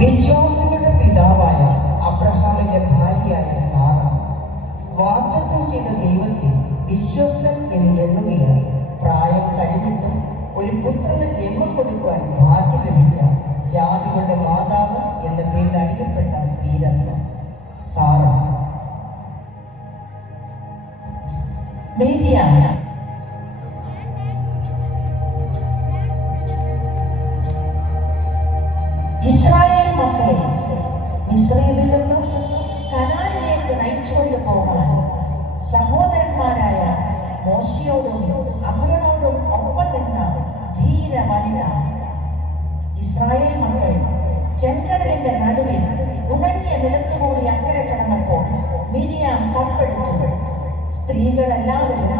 വിശ്വാസികളുടെ പിതാവായ അബ്രഹാമിന്റെ ഭാര്യയായ സാറ വാഗ്ദത്തം ചെയ്ത ദൈവത്തെ വിശ്വസ്തൻ എന്ന് എണ്ണുകയാണ്. പ്രായം കഴിഞ്ഞിട്ടും ഒരു പുത്രന് ജന്മം കൊടുക്കുവാൻ ഭാഗ്യം ലഭിച്ച ജാതികളുടെ മാതാവ് എന്ന പേരിൽ അറിയപ്പെട്ട സ്ത്രീരത്നം സാറ. മേരിയാന ഇസ്രായേൽ മക്കളെ മിസ്രയീമിൽ നിന്നും കനാനിലേക്ക് നയിച്ചുകൊണ്ട് പോകാൻ സഹോദരന്മാരായ മോശയോടും അഹ്റോനോടും ഒപ്പം നിന്ന ധീര വനിത. ഇസ്രായേൽ മക്കൾ ചെങ്കടലിന്റെ നടുവിൽ ഉണങ്ങിയ നിലത്തുകൂടി അക്കരെ കടന്നപ്പോൾ മിരിയാം തപ്പെടുത്തു. സ്ത്രീകളെല്ലാവരും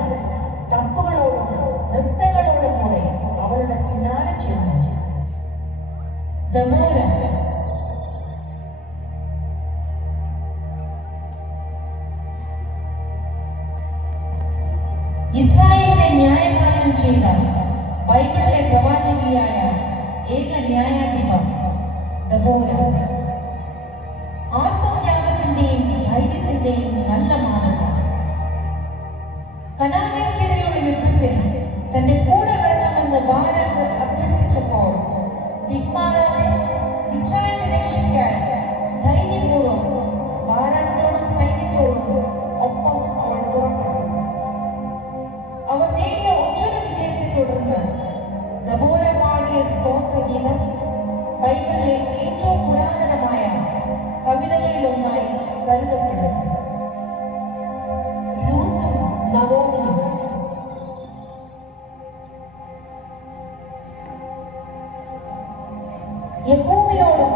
തപ്പുകളോടും നൃത്തങ്ങളോടും കൂടെ അവളുടെ പിന്നാലെ ചേർന്നു. ഇസ്രായേലിനെ ന്യായപാലനം ചെയ്ത ബൈബിളിലെ പ്രവാചകിയായ ഏക ന്യായാധിപ ദബോര. ആത്മത്യാഗത്തിന്റെയും ധൈര്യത്തിന്റെയും നല്ല മാതൃക. കനാന്യർക്കെതിരെയുള്ള യുദ്ധത്തിൽ തന്റെ കൂടെ വരണമെന്ന് ബാരാക്ക് അഭ്യർത്ഥിച്ചപ്പോൾ പിന്മാറാതെ ഇസ്രായേലിനെ രക്ഷിക്കാൻ ധൈര്യപൂർവ്വം ബാരാക്കിനോടും സൈന്യത്തോടും ഒപ്പം അവൾ പുറപ്പെട്ടു. അവർ നേടിയ ഉജ്ജ്വല വിജയത്തെ തുടർന്ന് ദബോര പാടിയ സ്തോത്രഗീതം ബൈബിളിലെ ഏറ്റവും പുരാതനമായ കവിതകളിൽ ഒന്നായി കരുതപ്പെടുന്നു. രൂത്തും നവോമിയും. യഹോവയോടും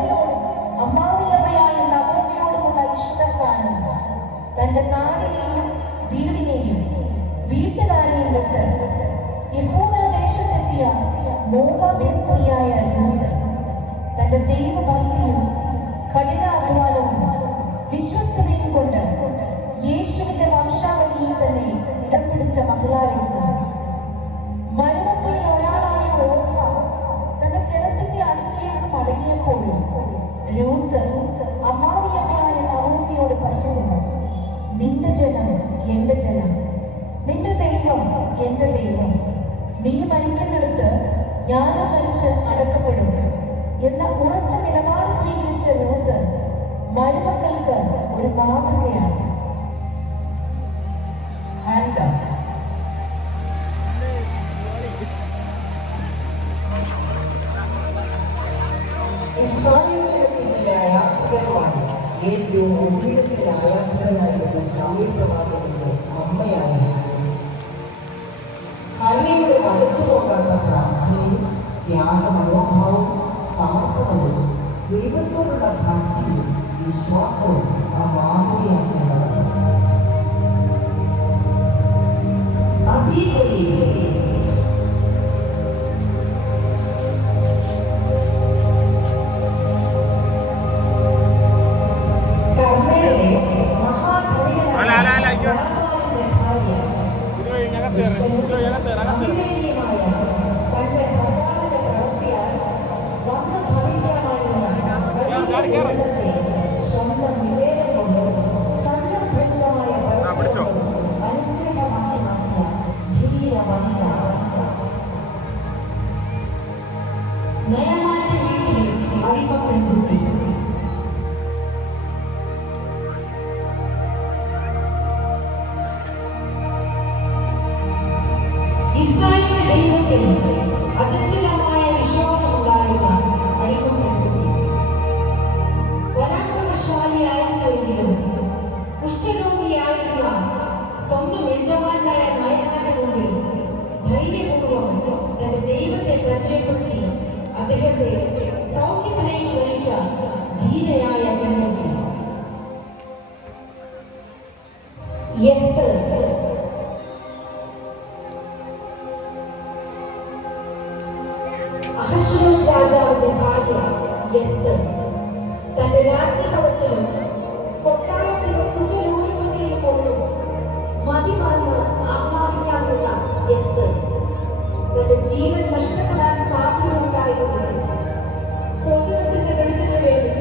അമ്മാവിയമ്മയായ നവോമിയോടുമുള്ള ഇഷ്ടം കാണുന്ന തന്റെ നാടിനെയും വീടിനെയും വീട്ടുകാരെയും വിട്ട് യഹൂദ ദേശത്തെത്തിയ മോവാബ്യ സ്ത്രീയായ രൂത്ത് തന്റെ ദൈവഭക്തിയും കഠിനാധ്വാനവും വിശ്വസ്തതയും കൊണ്ട് യേശുവിന്റെ വംശാവലിയിൽ തന്നെ ഇടം പിടിച്ച മകളായിരുന്നു. മരുമക്കളിൽ ഒരാളായ ഓർപ്പ തന്റെ ജനത്തിന്റെ അടുക്കിലേക്ക് മടങ്ങിയപ്പോൾ രൂത്ത് അമ്മാവിയമ്മയായ നവോമിയോട് പറ്റുന്നു. നിന്റെ ജനം എന്റെ ജനം, നിന്റെ ദൈവം എന്റെ ദൈവം. നീ മരിക്കുന്നിടത്ത് ഞാനും മരിച്ച് അടക്കപ്പെടും എന്ന ഉറച്ച നിലപാട് സ്വീകരിച്ച രൂത്ത് മരുമക്കൾക്ക് ഒരു മാതൃകയാണ്. ഇസ്രായേലിന്റെ ആരാധകരുമായി ഏറ്റവും ഒടുവിലത്തെ ആരാധകനായിരുന്നു ശമൂവേൽ പ്രവാചകന്റെ അമ്മയായിരുന്നു. ഹന്നയുടെ അടുത്തു പോകാത്ത പ്രാർത്ഥനയും ത്യാഗ മനോഭാവവും സമർപ്പണവും ദൈവത്തോടുള്ള ഭക്തിയും വിശ്വാസവും ആ മാതൃകയാക്കി നടന്നു. അചഞ്ചലമായ വിശ്വാസമുണ്ടായിരുന്ന അടിമപ്പെട്ടുപോയി. പരാക്രമശാലിയായിരുന്നുവെങ്കിലും കുഷ്ഠരോഗിയായിരുന്ന സ്വന്തം യജമാനായ നയനാന്റെ മുമ്പിൽ ധൈര്യപൂർവ്വം തന്റെ ദൈവത്തെ പരിചയപ്പെടുത്തി അദ്ദേഹത്തെ സൗഖ്യത്തിലേക്ക് നയിച്ച ധീരയായ പെൺകുട്ടി. അഹശ്വേരോശ് രാജാവിന്റെ ഭാര്യ എസ്തർ തന്റെ രാജ്ഞിപദത്തിലും കൊട്ടാരത്തിലെ സുഖലോലുപതയിലും ഒന്നും മതിമറന്ന് ആഹ്ലാദിക്കാനുള്ള എസ്തർ തന്റെ ജീവൻ നഷ്ടപ്പെടാൻ സാധ്യതയുണ്ടായിരുന്നത് സ്വജനത്തിന്റെ വെളിച്ചത്തിന് വേണ്ടി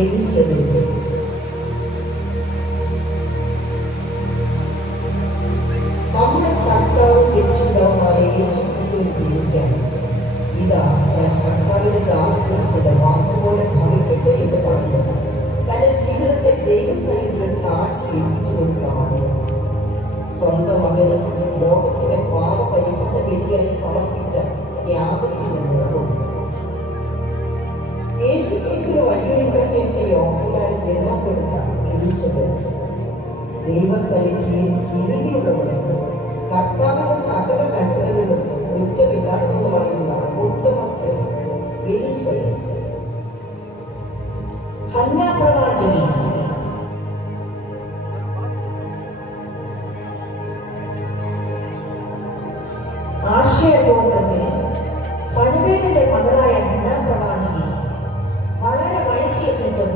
എലിശബെത്ത്. നമ്മുടെ കർത്താവും രക്ഷിതാവുമായ യേശുക്രിസ്തുവിൽ ജീവിക്കാൻ ഇതാ ഞാൻ കർത്താവിന്റെ ദാസ്യത്തിന്റെ വാക്കുപോലെ ഭവിക്കട്ടെ എന്ന് പറഞ്ഞു തന്റെ ജീവിതത്തെ ദൈവസന്നിധിയിൽ താഴ്ത്തി ഏൽപ്പിച്ചു കൊടുത്താണ്. സ്വന്തം മകനും ലോകത്തിന്റെ പാപപരിഹാര ബലിയായി സമർപ്പിച്ച ത്യാഗത്തിന്റെ നിറവും യേശുക്രിസ്തുവിന് വഴിയൊരുക്കാൻ യോഗ്യരായി ജന്മപ്പെടുത്ത എലിശബെത്ത് ദൈവസന്നിധിയിൽ നീതിയുള്ളവരും കർത്താവിന്റെ സകല കൽപ്പനകളും കുറ്റമില്ലാത്തതുമായുള്ള ഉത്തമ സ്ത്രീ എലിശബെത്ത്. ഹന്ന പ്രവാചകി. ആശയഗോത്രത്തിൽ പനുവേലിന്റെ മകളായ ഹന്ന പ്രവാചകി വളരെ വയസ്സിയെത്തിട്ടും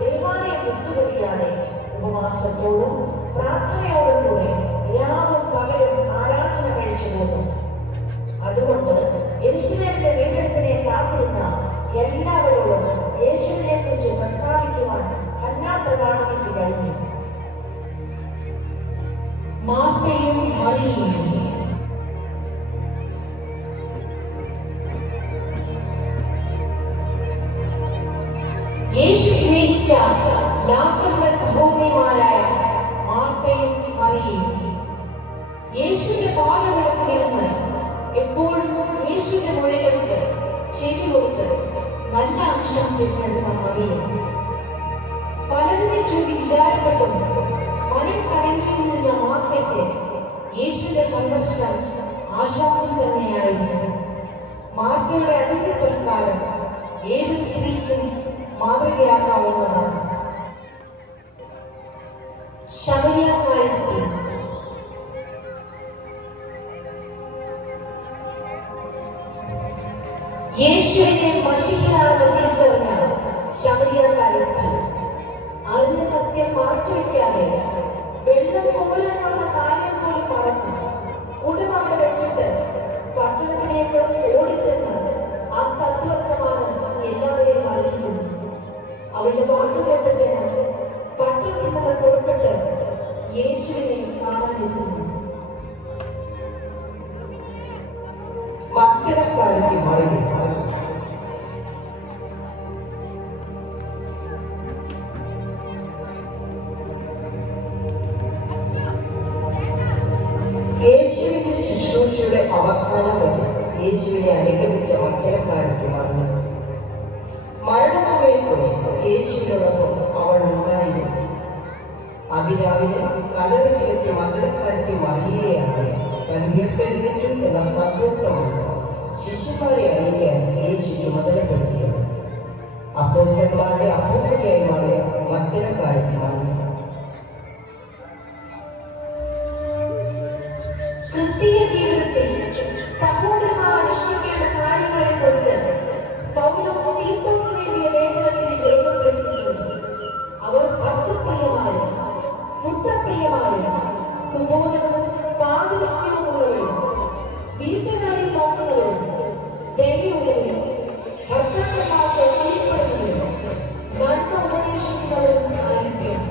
ദേവാലയം വിട്ടുപിരിയാതെ ഉപവാസത്തോടും പ്രാർത്ഥനയോടും കൂടെ രാവും പകലും ആരാധന കഴിച്ചു പോന്നു. അതുകൊണ്ട് യെരൂശലേമിന്റെ വീണ്ടെടുപ്പിനെ കാത്തിരുന്ന എല്ലാവരോടും യേശുവിനെ കുറിച്ച് പ്രസ്താവിക്കുവാൻ ഹന്ന പ്രവാചകിക്ക് കഴിഞ്ഞു. മാർത്തയും മറിയയും. യേശു സ്നേഹിച്ച ലാസറിന്റെ സഹോദരിമാരായ മാർത്തയും മറിയയും യേശുവിന്റെ പാദപീഠത്തിലിരുന്ന് എപ്പോഴും യേശുവിന്റെ മൊഴികൾക്ക് ചെവി കൊടുത്ത് നല്ല അംശം തിരഞ്ഞെടുത്ത മറിയ പലതിനെ ചൊല്ലി വിചാരപ്പെട്ടും മനം കലങ്ങിയിരുന്ന മാർത്തയ്ക്ക് യേശുവിന്റെ സന്ദർശനം ആശ്വാസം തന്നെയായിരുന്നു. മാർത്തയുടെ അതിഥി സൽക്കാരം ഏതൊരു സ്ത്രീക്കും മാതൃകയാക്കാവുന്നതാണ്. ശമരിയക്കായ സ്ത്രീ. യേശുവിനെ വശിക്കലാണെന്ന് തിരിച്ചറിഞ്ഞ ശമരിയക്കായ സ്ത്രീ അറിഞ്ഞ സത്യം മറച്ചുവെക്കാതെ വെള്ളം കോരാൻ വന്ന കാര്യം പോലും മറന്നു കുടുംബം അവിടെ വെച്ചിട്ട് പട്ടണത്തിലേക്ക് ഓടിച്ചെന്ന് ആ സത്വർത്തമാനം എല്ലാവരെയും അറിയിക്കുന്നു. അവളുടെ വാക്ക് കേട്ട ജനം പട്ടണത്തിൽ നിന്ന് പുറപ്പെട്ട് യേശുവിനെ കാണാനെത്തുന്നു. മക്കരക്കാരന്റെ മറിയ. യേശുവിന്റെ ശുശ്രൂഷയുടെ അവസാനം വരെ യേശുവിനെ അനുഗമിച്ച മക്കരക്കാരന്റെ മറിയ. മരണസമയത്തും യേശുവിനോടൊപ്പം അവൾ ഉണ്ടായിരുന്നു. അതിരാവിലെ കലറിലെത്തിയ മക്കരക്കാരന്റെ മറിയയാണ് താൻ ഉയർത്തെഴുന്നേറ്റു എന്ന സദ്വർത്തമാണ് ശിശുക്കളെ അറിയിക്കാൻ യേശു ചുമതലപ്പെടുത്തിയത്. അപ്പോസ്തലന്മാരുടെ അപ്പോസ്തലയായി മാറിയ മക്കരക്കാരന്റെ മറിയ. ക്രിസ്തീയ ജീവിതത്തിൽ സഹോദരന്മാർ അനുഷ്ഠിക്കേണ്ട കാര്യങ്ങളെ കുറിച്ച് പൗലോസ് തീത്തോസിന് എഴുതിയ ലേഖനത്തിൽ രേഖപ്പെടുത്തിയിട്ടുണ്ട്. അവർ ഭക്തപ്രിയമാരും പുത്രപ്രിയമാരും സുബോധവും പാതിവൃത്യവുമുള്ളവരും വീട്ടുകാരെ നോക്കുന്നവരും ദയയുള്ളവരും ഭർത്താക്കന്മാർക്ക് കീഴ്പ്പെടുന്നവരും നന്മ ഉപദേശിക്കുന്നവരും ആയിരിക്കും.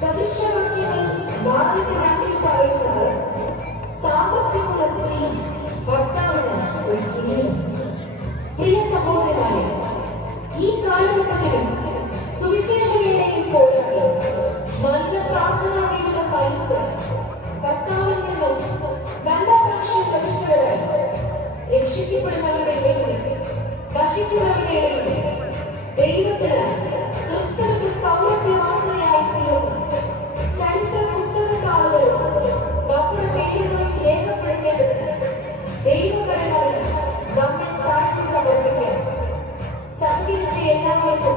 സദൃശവാക്യങ്ങൾ വാദിത രണ്ടിൽ പറയുന്നത് സാമർത്ഥ്യമുള്ള സ്ത്രീ ഭർത്താവിന് ഒരു കിരീടം. പ്രിയ സഹോദരന്മാരെ, ഈ കാലഘട്ടത്തിലും സുവിശേഷങ്ങളിലേക്ക് പോയിട്ട് നല്ല പ്രാർത്ഥനാ ജീവിതം നയിച്ച് കർത്താവിൽ നിന്നും നല്ല സാക്ഷ്യം ലഭിച്ചവരായി രക്ഷിക്കപ്പെടുന്നവരുടെ ഇടയിൽ നശിക്കുന്നവരുടെ ഇടയിൽ ദൈവത്തിന് ക്രിസ്തുവിന്റെ സൗരഭ്യവാസനയായി തീർന്നു. ചരിത്ര പുസ്തകത്താളുകളിൽ നമ്മുടെ പേരുകളിൽ രേഖപ്പെടുത്തേണ്ടതിന് ദൈവകരങ്ങളിൽ നമ്മെ താഴ്ത്തി സമർപ്പിക്കാൻ സഹകരിച്ച എല്ലാവർക്കും